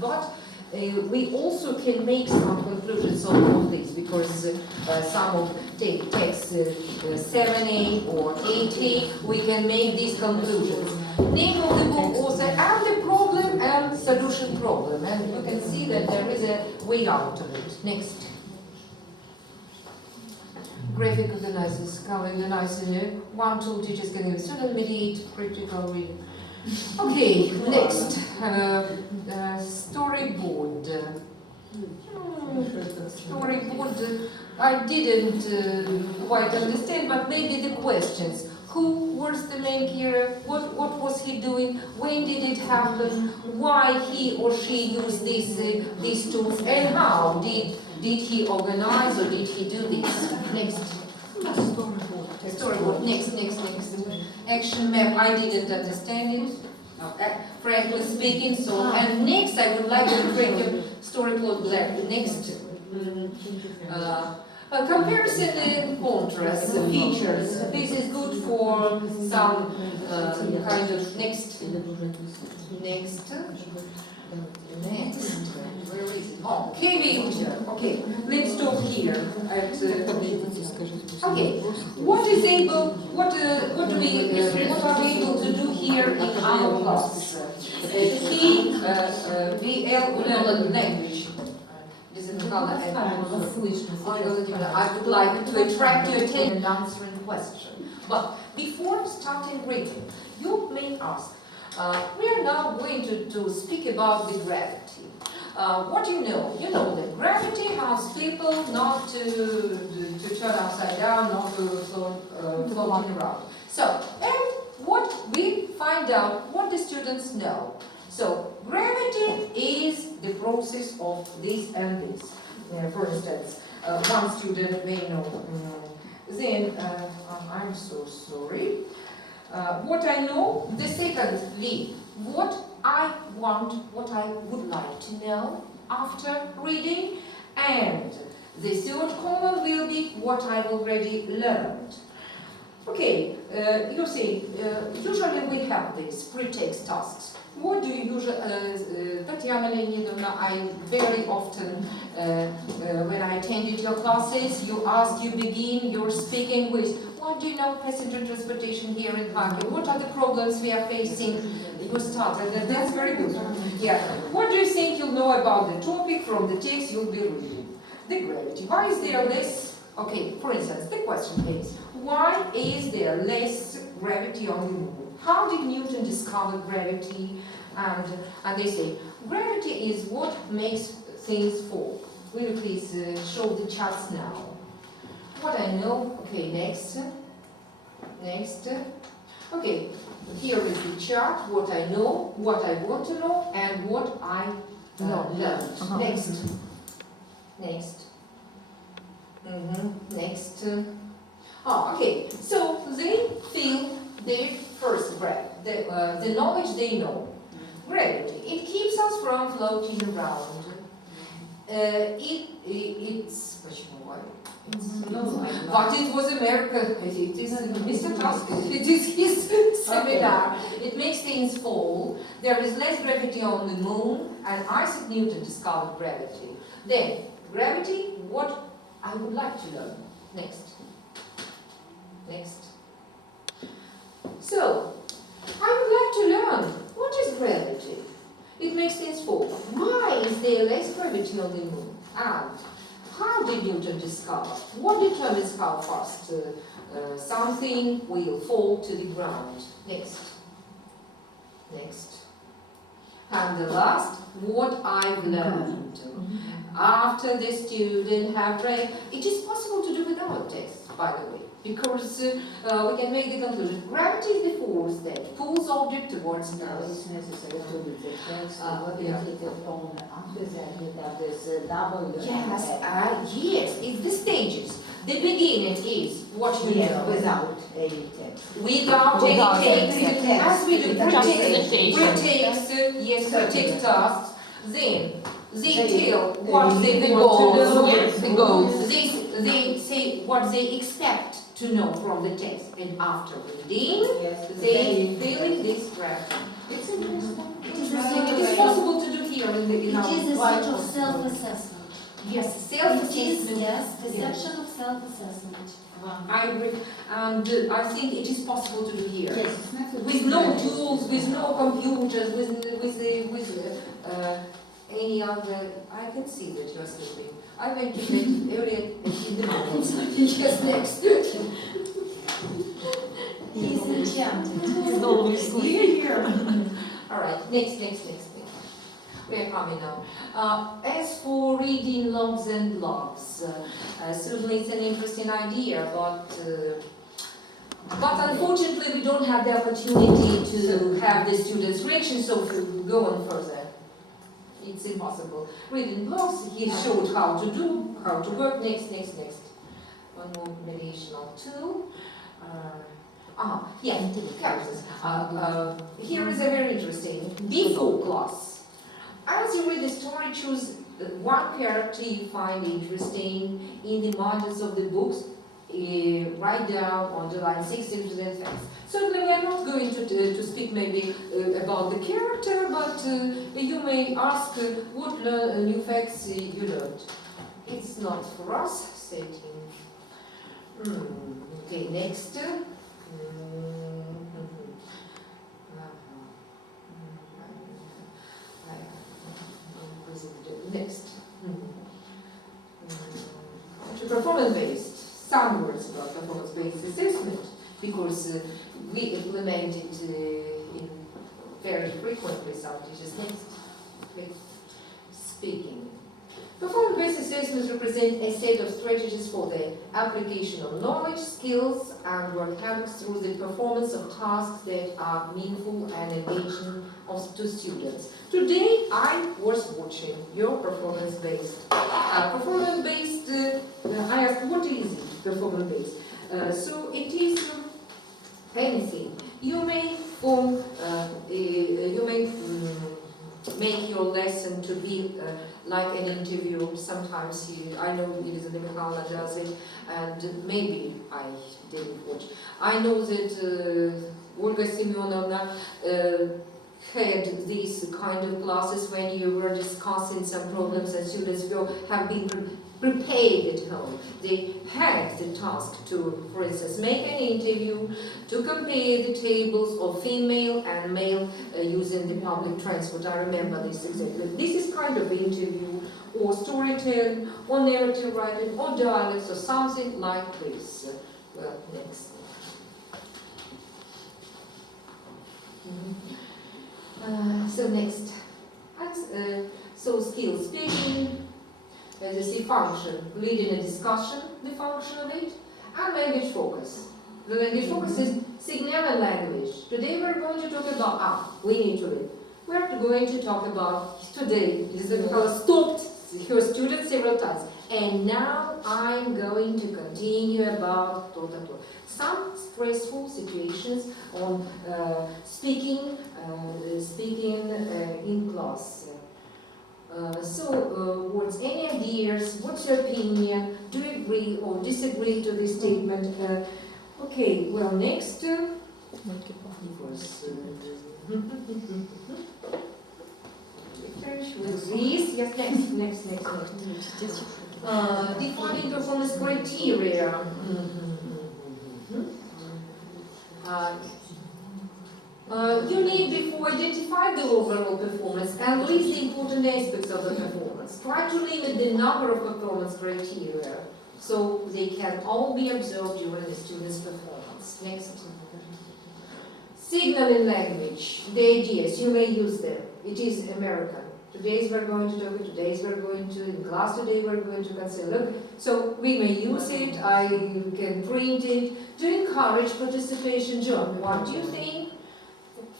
but we also can make some conclusions of this, because some of text 7a or 8a, we can make these conclusions. Name of the book, author, and the problem and solution problem. And you can see that there is a way out of it. Next. Graphic analysis, color analysis, one tool teachers can use, student mediate, critical reading. Okay, next, storyboard. Storyboard, I didn't quite understand, but maybe the questions. Who was the main hero? What was he doing? When did it happen? Why he or she used these tools? And how did he organize or did he do this? Next. Storyboard. Next. Action map. I didn't understand it. Frankly speaking. So, and next I would like to break your story plot black. Next. Comparison and contrast features. This is good for some kind of next. Where is it? Oh, KV. Okay, let's stop here. Okay, what are we able to do here in our class? Key, VL, language. I would like to attract your attention and answering question. But before starting reading, you may ask, we are now going to speak about the gravity. What do you know? You know that gravity helps people not to turn upside down, not to floating around. So, and what we find out, what the students know. So, gravity is the process of this and this. For instance, one student may know. Then, I'm so sorry. What I know, the second V. What I want, what I would like to know after reading. And the third column will be what I've already learned. Okay, you see, usually we have these pre-text tasks. What do you usually, Tatiana Leonidovna, I very often, when I attended your classes, you begin your speaking with, what do you know passenger transportation here in Kharkiv? What are the problems we are facing? You start, and that's very good. Yeah. What do you think you'll know about the topic from the text you'll be reading? The gravity. Why is there less? Okay, for instance, the question is, why is there less gravity on the moon? How did Newton discover gravity? And they say, gravity is what makes things fall. Will you please show the charts now? What I know, okay, next. Okay, here is the chart, what I know, what I want to know, and what I learned. Next. Next. Oh, okay, so they feel their first breath, the knowledge they know. Gravity, it keeps us from floating around. It's but it was America, it is Mr. Tusk, it is his seminar. It makes things fall. There is less gravity on the moon, and Isaac Newton discovered gravity. Then, gravity, what I would like to learn. Next. So, I would like to learn, what is gravity? It makes things fall. Why is there less gravity on the moon? And how did Newton discover? What determines how fast something will fall to the ground? Next. And the last, what I've learned. After the student have read, it is possible to do without text, by the way, because we can make the conclusion. Gravity is the force that pulls object towards Earth. It's necessary to read the text. Yes, it's the stages. The beginning is what you know. Without any text. Without any text. As we do pre-text tasks, then they tell what they want to know. The goals. They say what they expect to know from the text. And after reading, they fill in this graph. It's interesting. It is possible to do here. here in our It is a white sort of book. self-assessment. Yes, It is, self-assessment. yes, the Yes. section of self-assessment. I agree, and I think it is possible to do here. Yes, it's not a With no different- tools, with no computers, with any other. I can see that you are sleeping. I went to bed early in the morning. Yes, next. He's enchanted. He's always We're here. All right, next. We are coming now. As for reading logs and blogs, certainly it's an interesting idea, but unfortunately we don't have the opportunity to have the students' reaction, so to go on further. It's impossible. Reading blogs, he showed how to do, how to work. Next. One more additional tool. Characters. Here is a very interesting. Before class. As you read the story, choose one character you find interesting in the margins of the books. Write down on the line 16 present facts. Certainly we are not going to speak maybe about the character, but you may ask what new facts you learned. It's not for us stating. Okay, next. Next. To performance-based, some words about performance-based assessment, because we implement it very frequently, some teachers. Next. Speaking. Performance-based assessments represent a set of strategies for the application of knowledge, skills, and work habits through the performance of tasks that are meaningful and engaging to students. Today, I was watching your performance-based. I asked, what is it, performance-based? So it is anything. You may make your lesson to be like an interview. Sometimes I know Elizabeth Mikhailova does it, and maybe I didn't watch. I know that Olga Semyonovna had these kind of classes when you were discussing some problems and students have been prepared at home. They had the task to, for instance, make an interview, to compare the tables of female and male using the public transport. I remember this exactly. This is kind of interview, or storytelling, or narrative writing, or dialects, or something like this. Well, next. So next. So skills, speaking. As you see, function, leading a discussion, the function of it, and language focus. The language focus is signal and language. Today we're going to talk about, we need to read. We're going to talk about, today, Elizabeth stopped her students several times, and now I'm going to continue about some stressful situations on speaking in class. What's any ideas? What's your opinion? Do you agree or disagree to this statement? Okay, well, next. Finish with this. Yes, next. Defining performance criteria. You need, before identify the overall performance, and list the important aspects of the performance. Try to limit the number of performance criteria so they can all be observed during the student's performance. Next. Signaling language. The ideas, you may use them. It is American. Today's we're going to talk, today's we're going to, in class today we're going to consider. Look, so we may use it, I can print it, to encourage participation. John, what do you think?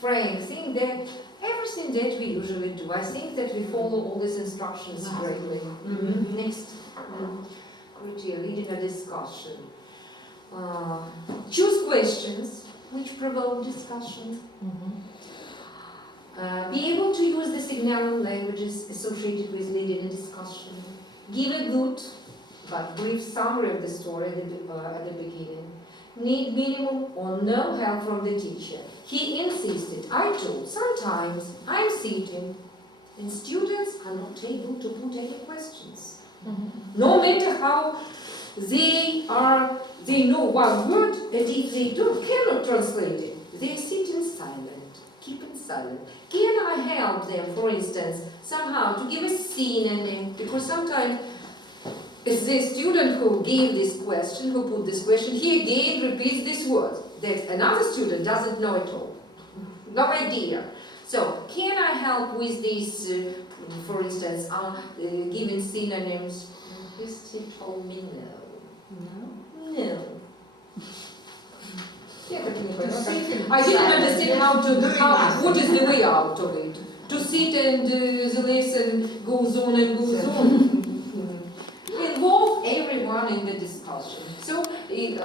Frank, think that everything that we usually do, I think that we follow all these instructions correctly. Next. Criteria, leading a discussion. Choose questions which provoke discussion. Be able to use the signal languages associated with leading a discussion. Give a good but brief summary of the story at the beginning. Need minimum or no help from the teacher. He insisted, I told, sometimes I'm sitting. and students are not able to put any questions. No matter how they know one word, and if they cannot translate it, they sit in silent, keep it silent. Can I help them, for instance, somehow to give a synonym? Because sometimes it's the student who gave this question, who put this question, he again repeats this word that another student doesn't know at all. No idea. So, can I help with this, for instance, giving synonyms? He told me no. No. I didn't understand what is the way out of it. To sit and the lesson goes on and goes on. Involve everyone in the discussion. So the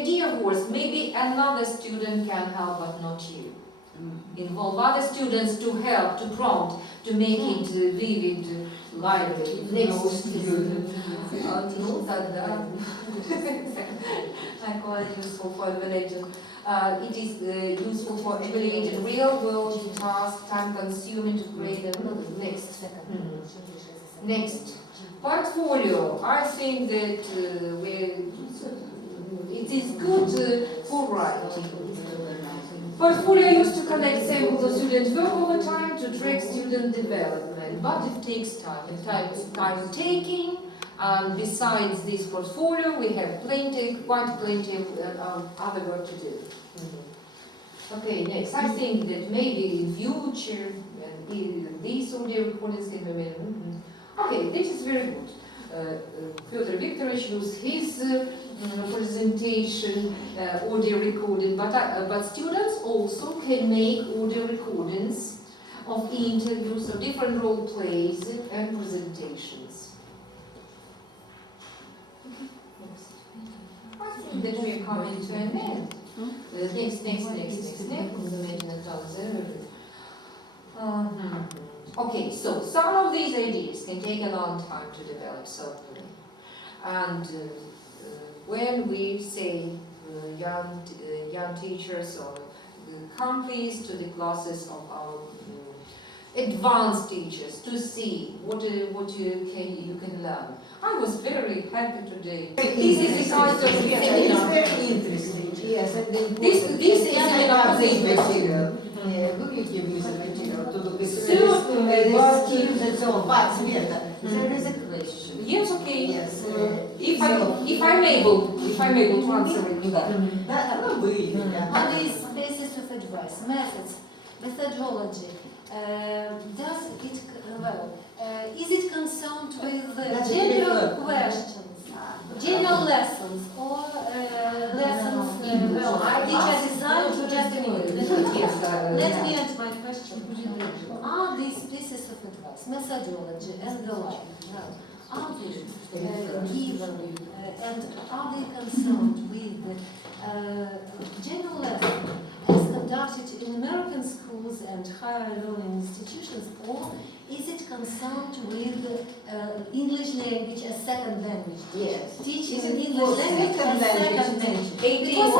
idea was maybe another student can help but not you. Involve other students to help, to prompt, to make it vivid, lively. Next student. I call it useful for evaluation. It is useful for evaluating real-world tasks, time-consuming to create them. Next. Next. Portfolio. I think that it is good for writing. Portfolio used to collect samples of students' work over time to track student development, but it takes time. Time taking. Besides this portfolio, we have quite plenty of other work to do. Okay, next. I think that maybe in future these audio recordings can be made. Okay, this is very good. Pyotr Viktorovich used his presentation audio recording, but students also can make audio recordings of interviews, of different role plays and presentations. I think that we are coming to an end. Okay, so some of these ideas can take a long time to develop, certainly. And when we say young teachers, or come please to the classes of our advanced teachers to see what you can learn. I was very happy today. This is the kind of seminar. It's very interesting. Yes, and then This seminar is material. Do you give me the material to do this? Certainly, but skills and so on. But Sveta, there is a question. yes, okay. Yes. If I'm able to answer it. No, we. On these basis of advice, methods, methodology, is it concerned with general questions, general lessons, or lessons which are designed to just a minute. Let me answer my question. Are these pieces of advice, methodology, and the like, are they given and are they concerned with general lessons as conducted in American schools and higher learning institutions, or is it concerned with English language as second language? Yes. Teaching English language as second language. Because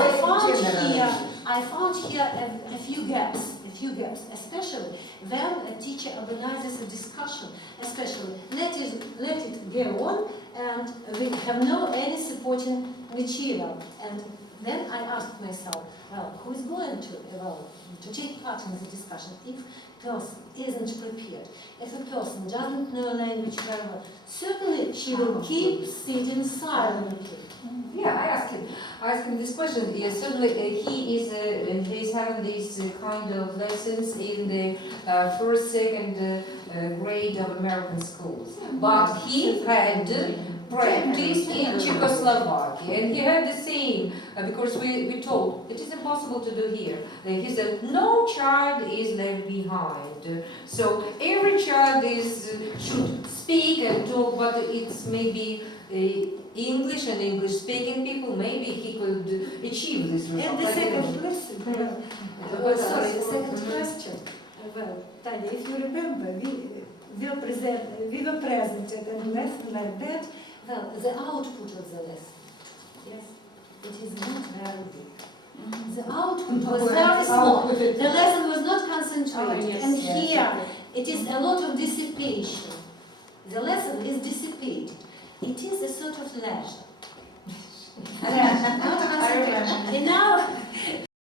I found here a few gaps, especially when a teacher organizes a discussion, especially let it go on, and we have no any supporting material. And then I asked myself, well, who is going to take part in the discussion if a person isn't prepared? If a person doesn't know language very well, certainly she will keep sitting silently. Yeah, I asked him this question. Yes, certainly he's having these kind of lessons in the first, second grade of American schools. But he had practiced in Czechoslovakia, and he had the same, because we told it is impossible to do here. He said no child is left behind. So every child should speak and talk, but it's maybe English and English-speaking people, maybe he could achieve this result. And the second question, second question. Well, Tanya, if you remember, we were presented a lesson like that. Well, the output of the lesson, yes, it is not very big. The output was very small. The lesson was not concentrated. And here, it is a lot of dissipation. The lesson is dissipate. It is a sort of leisure. Not concentration. In our